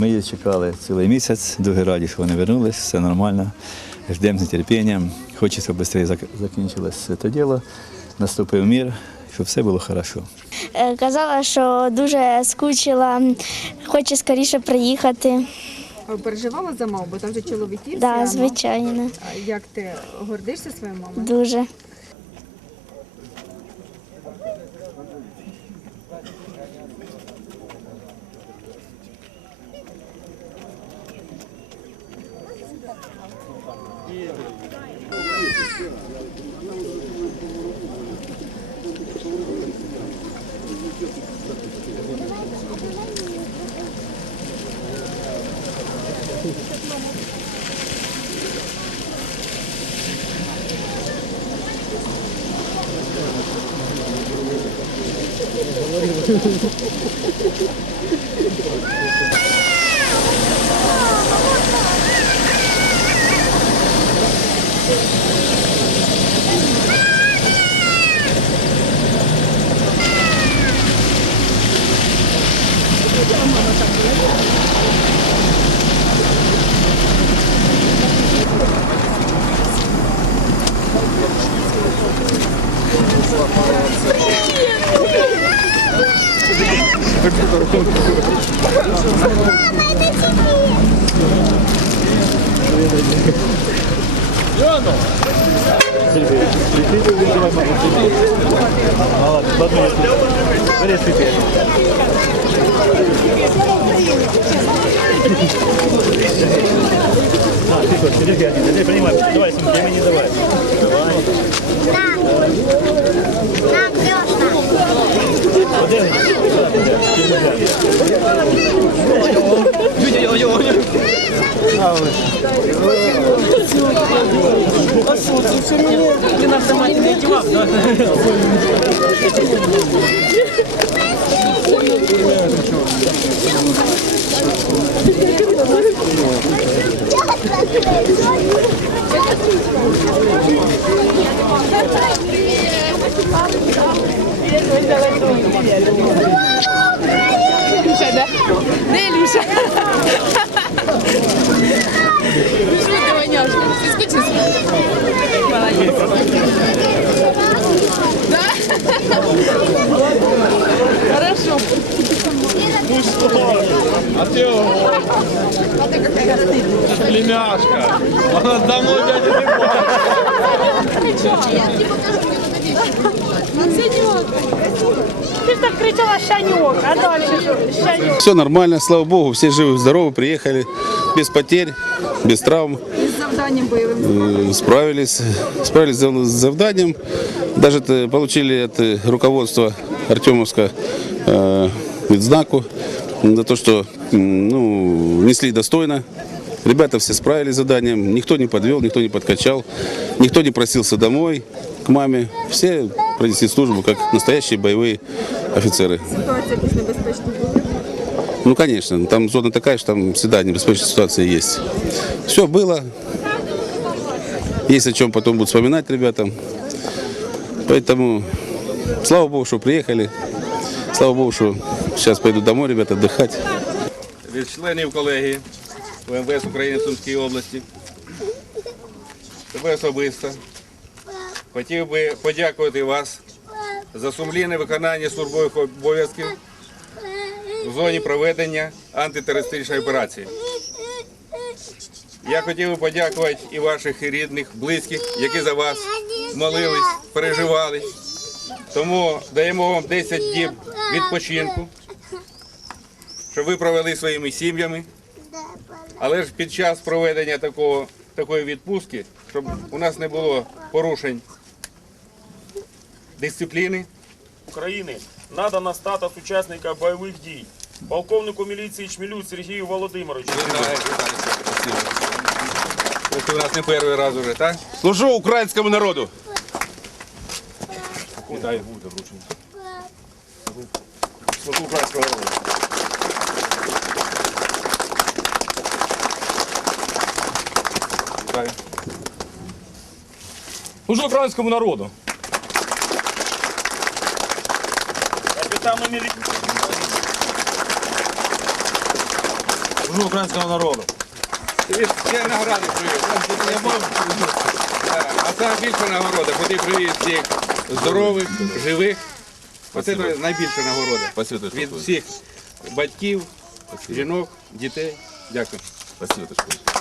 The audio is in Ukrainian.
Ми її чекали цілий місяць, дуже раді, що вони вернулись, все нормально. Ждемо з нетерпінням. Хочеться швидше закінчилось це діло, наступив мир, щоб все було хорошо. Е, Казала, що дуже скучила, хоче скоріше приїхати. А Переживала за маму, бо там же чоловіки. Да, звичайно, А Як ти гордишся своєю мамою? дуже. ハハハハ! Сильвия, летите, вызывай маму тебе. Ну ладно, в одну минуту. Вырез ты А, ты тоже, держи один. Давай, принимай, давай сумки, мне не давай. Давай. Да. Де Хорошо. А ты. Племяшка. Она давно дядя не Ти ж так кричала щаньок, а далі що? Щаньок. Все нормально, слава богу, все живы, здоровы, приехали, без потерь, без травм, Із завданням бойовим. э, справились, справились с зав- с завданием, даже это получили от э, руководства Артемовска э, відзнаку за то, что м, ну, несли достойно. Ребята все справились с заданием, никто не подвел, никто не подкачал, никто не просился домой к маме. Все пронесли службу как настоящие боевые офицеры. Ситуація якісь небезпечні були. Ну, конечно, там зона такая, что там всегда небезопасная ситуация есть. Все было. Есть о чем потом будут вспоминать ребятам. Поэтому, слава богу, что приехали. Слава богу, что сейчас пойдут домой, ребята, отдыхать. від членів колегії ВМВС України в Сумській області. Тебе особисто. Хотів би подякувати вас за сумлінне виконання службових обов'язків в зоні проведення антитерористичної операції. Я хотів би подякувати і ваших рідних, близьких, які за вас молились, переживали. Тому даємо вам 10 діб відпочинку щоб ви провели своїми сім'ями. Але ж під час проведення такого, такої відпустки, щоб у нас не було порушень дисципліни, України надано статус учасника бойових дій полковнику міліції Чмілю Сергію Володимировичу. Це у нас не перший раз уже, так? Служу українському народу. Дай буде вручення. Служу українському народу. Дай. Служу українському народу. Капітану міліції Служу українському народу. Тобі ще награди привіз. А це більша нагорода, бо ти привіз всіх здорових, живих. Оце Спасибо. найбільша нагорода. Спасибо, Від всіх батьків, жінок, дітей. Дякую. Спасибо, Тишко.